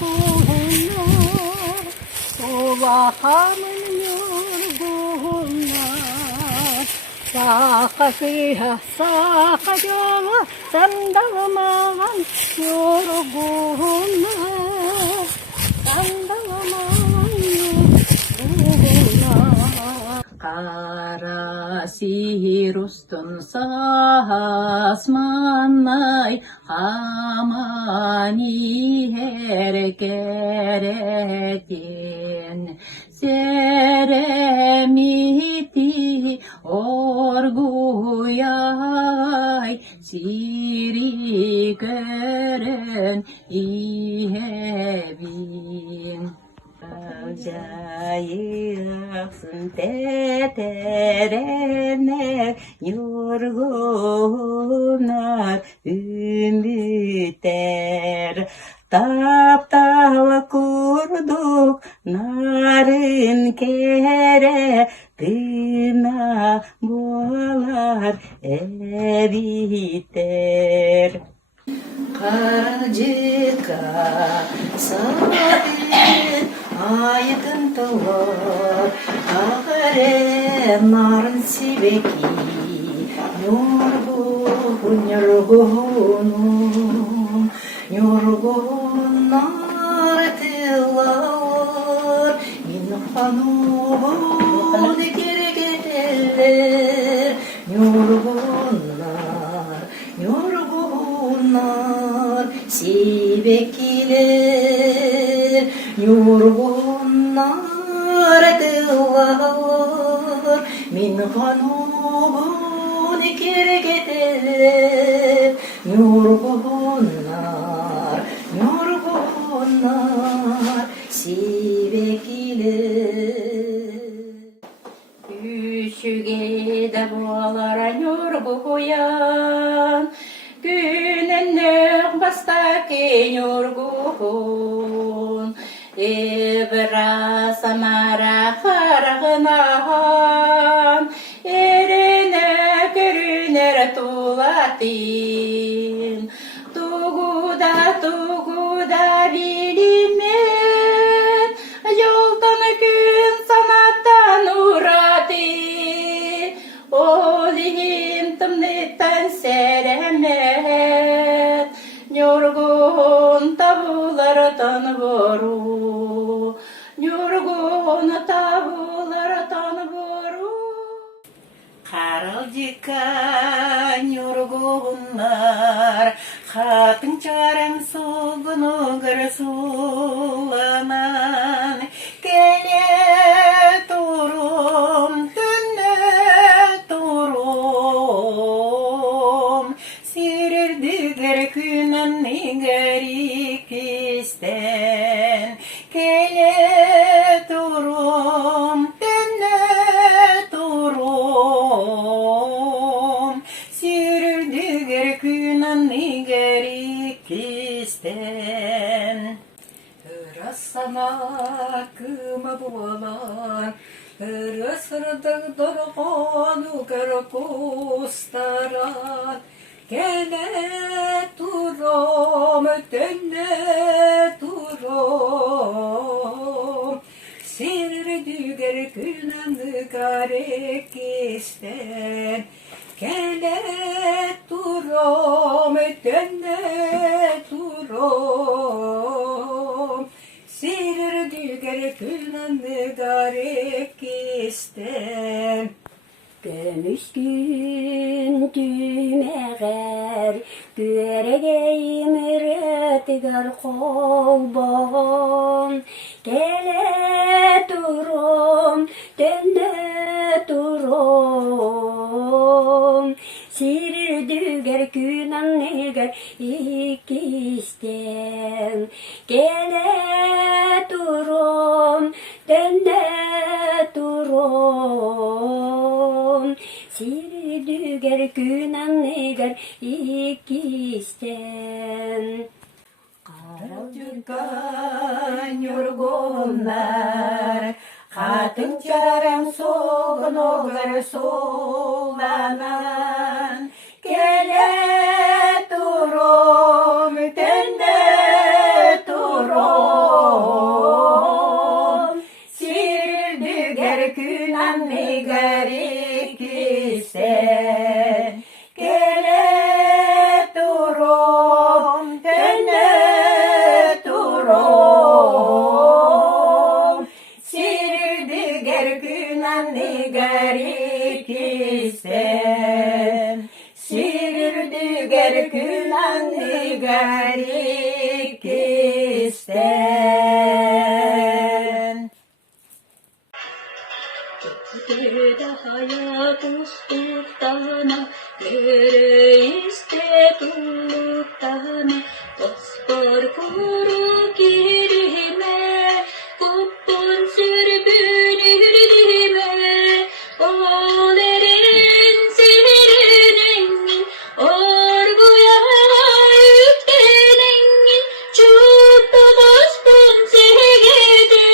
yorgunlar, Allah'ımın yorgunlar. Sağa kıyha, sağa yola, sandalamagan yorgunlar, sandalamagan yorgunlar. Kara sihir ustun sasmanay, hamani herkeretin seremiti orguyay, siri gören ihebin. Acayipsın teterene yorgunlar ümitler. Taptava kurduk narın kere, kına boğalar eviter. Karacıka sabit aydın tuvar, ağare narın sibeki yorgun yorgunum, yorgunlar tılar inhanımın gergedeler, yorgunlar yorgunlar sibekiler, yorgunlar tılar minhanımın gergedeler, yorgunlar yorgunlar sibekiler. Üşüge de boğalara yorguyan, gününün bastaki yorgun. Ebra samara haragınahan, erine görüner tulatin. Tuguda bilimin, yoldan gün sanattan uğradı. Olayım tımnıktan seremet, yorgun tabulardan boru, yorgun tabulardan boru. Karalcıkan yorgunlar, hatın çarem sugunu gırsulanan, gele durum, dönne durum, sirirdi gerkünen nigerik isten, gele durum, dönne durum, sirirdi gerkünen nigerik isten. Hırasana kıma bualar, hırasırdık dorgonu kırkustaran, gele durum, dönne durum, sirri gerkünen garek isten, gele durum, dönne durum, sirri gerkünen garek isten. Dönüşkün düğmeğer, göregeyim retigar kolbon. Gele durum, dönne durum, sirir düger günan neger ikisten. Gele durum, dönne durum, sirir düger günan neger ikisten. Karalcıkan yorgunlar, hatın çarem soğunu gırsulanan, gele durum, dönne durum, kuru girime, kupon sürbünürime, oğlerin sirinin, orguya yüklenin, çuttu dostum sevgide,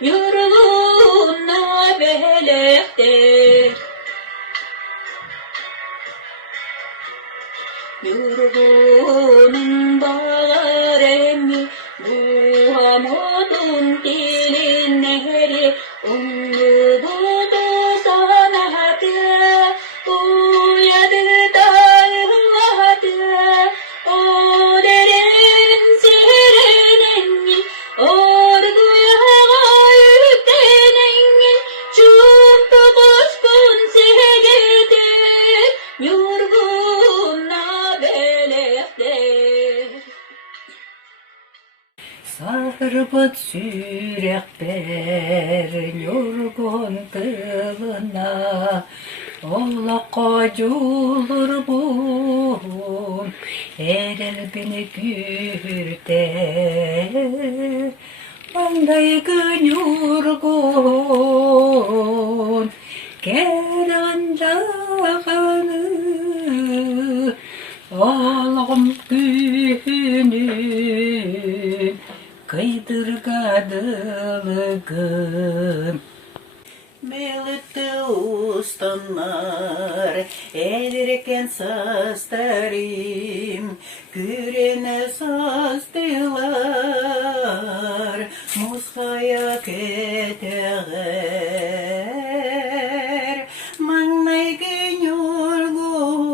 yorgunla belekte. Yorgunum bağremi, Muhammed'un gelinleri, umudu sanadı, uyadı dağladı, o derin sirinin, orguya yüklenin, çuptu kuşkun sevgide, yorgunla belekte. Sarpıt sürekler yorgun kılına, oğlakka julur bun, erel beni gürter, banday gün yorgun, kergan dağını, oğlum günün, kıydırgadılgın. Melüttü ustanlar, edirken sastarim, kürene sastılar, muskaya keteğer, mannay gün yorgun,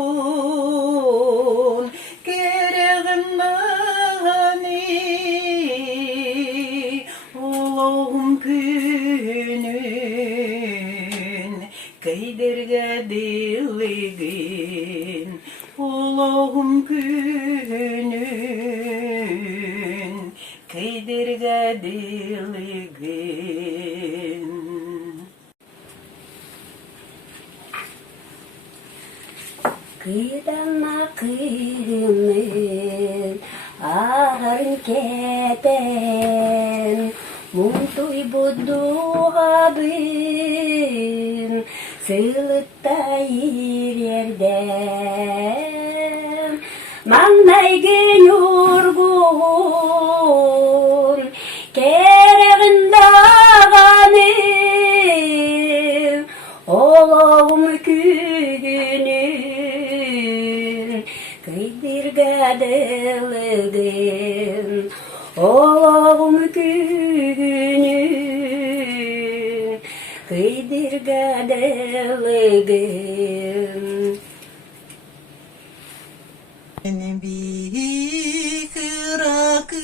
kereğin dağını, Allah'ım günün, kıydirgadılgın, Allah'ım günün, kıydirgadılgın. Kıydanma kıyımın, ağırın keten, Muntuy buduhabın, sılıtta yerden, Mannay gün yorgun, kereğin dağanım, oğlum günün, kıydirgadılgın, oğlum günün, kıydirgadılgın. Benim bir kırakı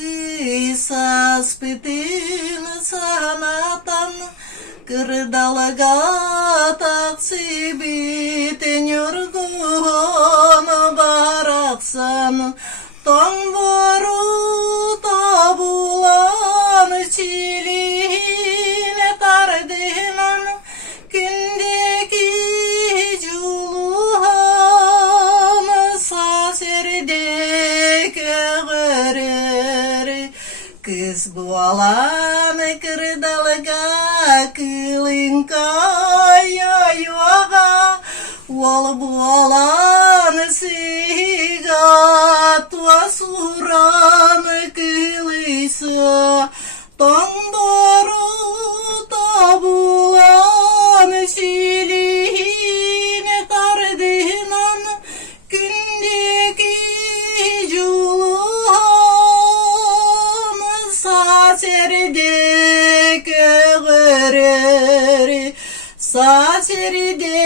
saz pıtıl sanatan, kırdalıga taksibiten yorgun baraksan, ton boru tabulan çiline tardılan, gündeki culuhan saserde köğürür. Kız bu alan kırdalıga kılın kaya yuvaga, wal bu alan sigat vasuran kılıysa, tandoru tabulan şiline tardınan, gündeki culuhan saserde köğürür, saserde